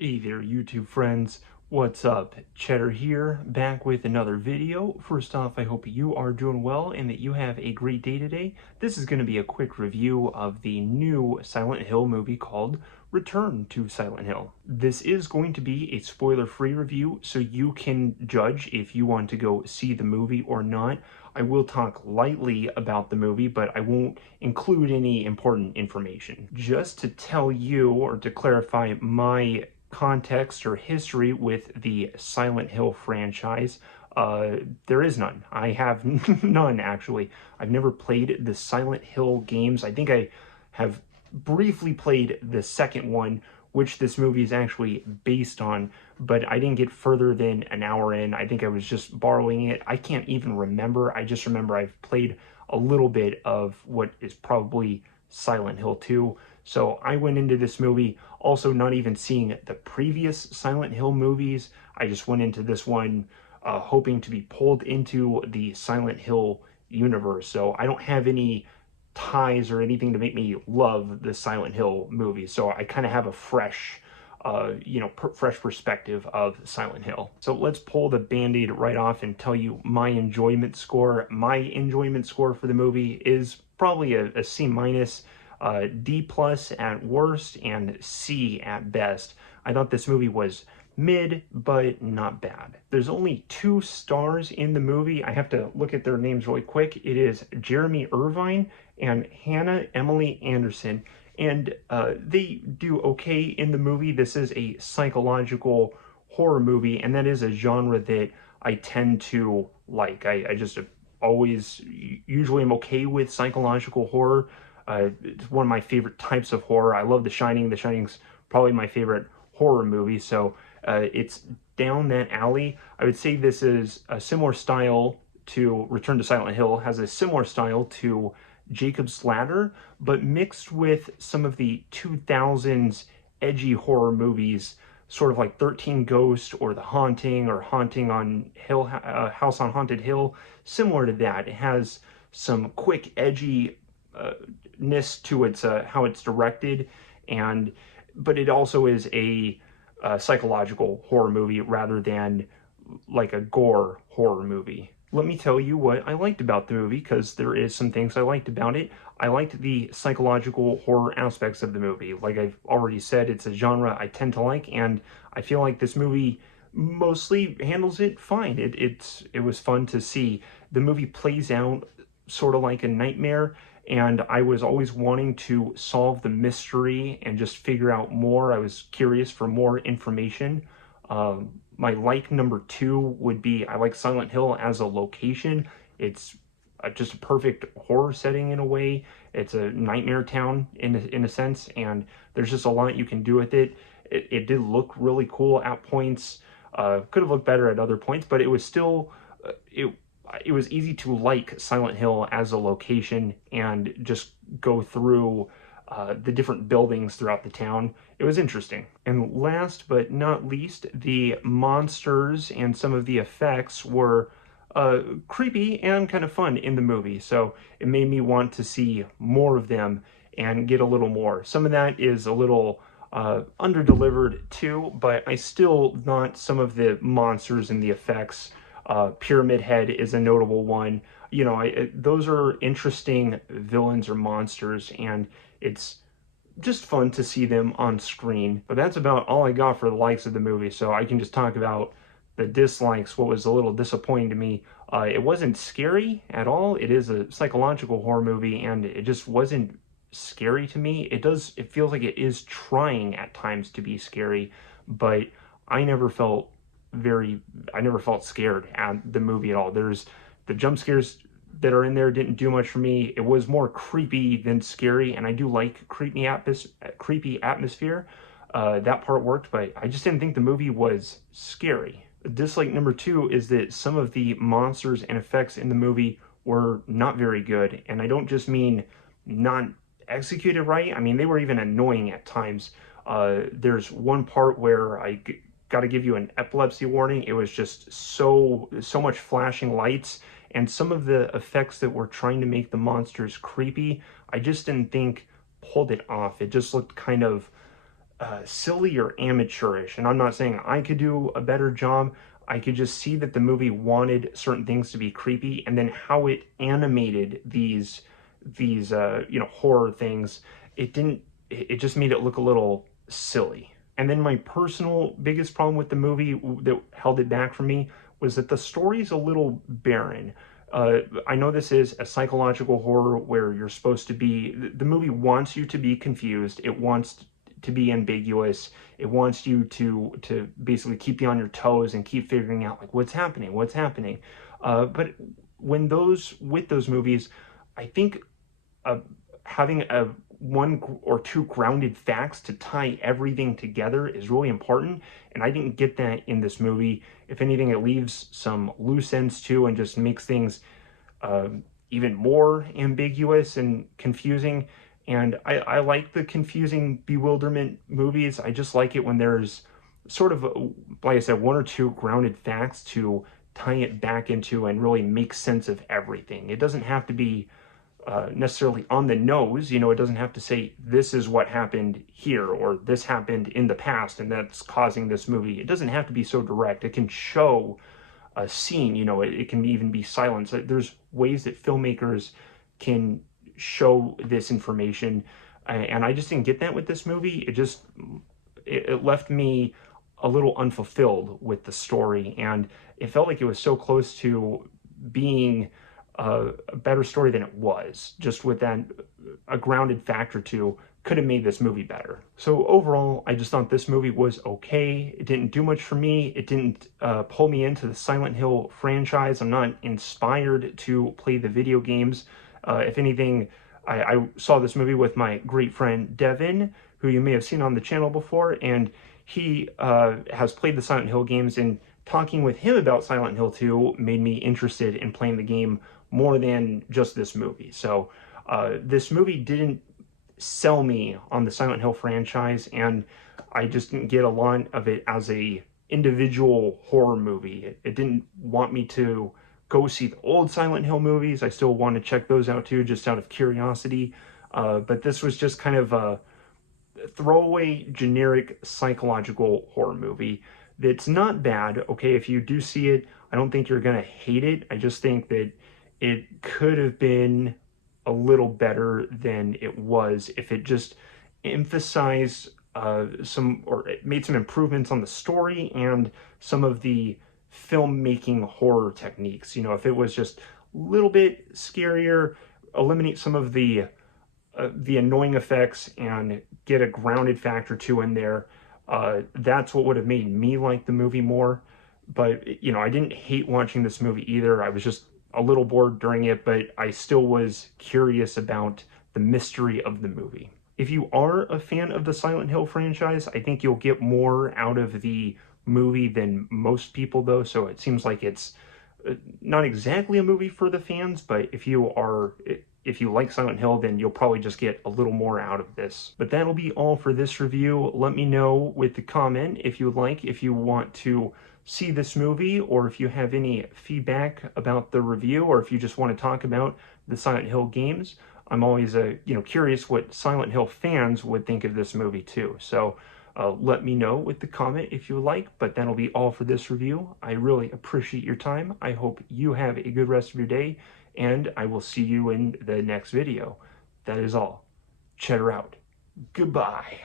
Hey there, YouTube friends. What's up? Cheddar here, back with another video. First off, I hope you are doing well and that you have a great day today. This is going to be a quick review of the new Silent Hill movie called Return to Silent Hill. This is going to be a spoiler-free review, so you can judge if you want to go see the movie or not. I will talk lightly about the movie, but I won't include any important information. Just to tell you, or to clarify my context or history with the Silent Hill franchise, there is none. I have none, actually. I've never played the Silent Hill games. I think I have briefly played the second one, which this movie is actually based on, but I didn't get further than an hour in. I think I was just borrowing it. I can't even remember. I just remember I've played a little bit of what is probably Silent Hill 2. So I went into this movie also not even seeing the previous Silent Hill movies. I just went into this one hoping to be pulled into the Silent Hill universe. So I don't have any ties or anything to make me love the Silent Hill movies. So I kind of have a fresh fresh perspective of Silent Hill. So let's pull the band-aid right off and tell you my enjoyment score. My enjoyment score for the movie is probably a C minus, D plus at worst, and C at best. I thought this movie was mid, but not bad. There's only 2 stars in the movie. I have to look at their names really quick. It is Jeremy Irvine and Hannah Emily Anderson, and they do okay in the movie. This is a psychological horror movie, and that is a genre that I tend to like. I just always usually am okay with psychological horror. It's one of my favorite types of horror. I love The Shining. The Shining's probably my favorite horror movie, so it's down that alley. I would say this is a similar style to Return to Silent Hill, has a similar style to Jacob's Ladder, but mixed with some of the 2000s edgy horror movies, sort of like 13 Ghosts or The Haunting or Haunting on House on Haunted Hill. Similar to that, it has some quick edgy ness to its how it's directed, and but it also is a psychological horror movie rather than like a gore horror movie. Let me tell you what I liked about the movie, because there is some things I liked about it. I liked the psychological horror aspects of the movie. Like I've already said, it's a genre I tend to like, and I feel like this movie mostly handles it fine. It was fun to see. The movie plays out sort of like a nightmare, and I was always wanting to solve the mystery and just figure out more. I was curious for more information. My like number 2 would be I like Silent Hill as a location. It's just a perfect horror setting in a way. It's a nightmare town in a sense, and there's just a lot you can do with it. It did look really cool at points. Could have looked better at other points, but it was still it was easy to like Silent Hill as a location and just go through the different buildings throughout the town. It was interesting. And last but not least, the monsters and some of the effects were creepy and kind of fun in the movie. So it made me want to see more of them and get a little more. Some of that is a little under-delivered too, but I still thought some of the monsters and the effects, Pyramid Head is a notable one. You know, those are interesting villains or monsters, and it's just fun to see them on screen. But that's about all I got for the likes of the movie, so I can just talk about the dislikes, what was a little disappointing to me. It wasn't scary at all. It is a psychological horror movie, and it just wasn't scary to me. It feels like it is trying at times to be scary, but I never felt I never felt scared at the movie at all. There's the jump scares that are in there didn't do much for me. It was more creepy than scary, and I do like creepy atmosphere. That part worked, but I just didn't think the movie was scary. Dislike number 2 is that some of the monsters and effects in the movie were not very good, and I don't just mean not executed right. I mean, they were even annoying at times. There's one part where I got to give you an epilepsy warning. It was just so much flashing lights, and some of the effects that were trying to make the monsters creepy, I just didn't think pulled it off. It just looked kind of silly or amateurish. And I'm not saying I could do a better job. I could just see that the movie wanted certain things to be creepy, and then how it animated these you know, horror things. It didn't. It just made it look a little silly. And then my personal biggest problem with the movie that held it back from me was that the story's a little barren. I know this is a psychological horror where you're supposed to be, the movie wants you to be confused. It wants to be ambiguous. It wants you to basically keep you on your toes and keep figuring out like what's happening. But with those movies, I think uh, having a one or two grounded facts to tie everything together is really important, and I didn't get that in this movie. If anything, it leaves some loose ends too and just makes things uh, even more ambiguous and confusing. And I like the confusing bewilderment movies. I just like it when there's sort of, like I said, one or two grounded facts to tie it back into and really make sense of everything. It doesn't have to be necessarily on the nose. You know, it doesn't have to say this is what happened here or this happened in the past and that's causing this movie. It doesn't have to be so direct. It can show a scene. You know, it can even be silence. There's ways that filmmakers can show this information, and I just didn't get that with this movie. It left me a little unfulfilled with the story, and it felt like it was so close to being a better story than it was. Just with that, a grounded fact or two could have made this movie better. So overall, I just thought this movie was okay. It didn't do much for me. It didn't pull me into the Silent Hill franchise. I'm not inspired to play the video games. If anything, I saw this movie with my great friend Devin, who you may have seen on the channel before, and he has played the Silent Hill games, and talking with him about Silent Hill 2 made me interested in playing the game more than just this movie. So this movie didn't sell me on the Silent Hill franchise, and I just didn't get a lot of it as a individual horror movie. It didn't want me to go see the old Silent Hill movies. I still want to check those out too, just out of curiosity. But this was just kind of a throwaway, generic psychological horror movie that's not bad. Okay, if you do see it, I don't think you're gonna hate it. I just think that it could have been a little better than it was if it just emphasized some, or it made some improvements on the story and some of the filmmaking horror techniques. You know, if it was just a little bit scarier, eliminate some of the annoying effects and get a grounded factor two in there, that's what would have made me like the movie more. But, you know, I didn't hate watching this movie either. I was just a little bored during it, but I still was curious about the mystery of the movie. If you are a fan of the Silent Hill franchise, I think you'll get more out of the movie than most people, though. So it seems like it's not exactly a movie for the fans, but if you like Silent Hill, then you'll probably just get a little more out of this. But that'll be all for this review. Let me know with the comment if you want to see this movie, or if you have any feedback about the review, or if you just want to talk about the Silent Hill games. I'm always curious what Silent Hill fans would think of this movie too. So let me know with the comment if you would like, but that'll be all for this review. I really appreciate your time. I hope you have a good rest of your day, and I will see you in the next video. That is all. Cheddar out. Goodbye.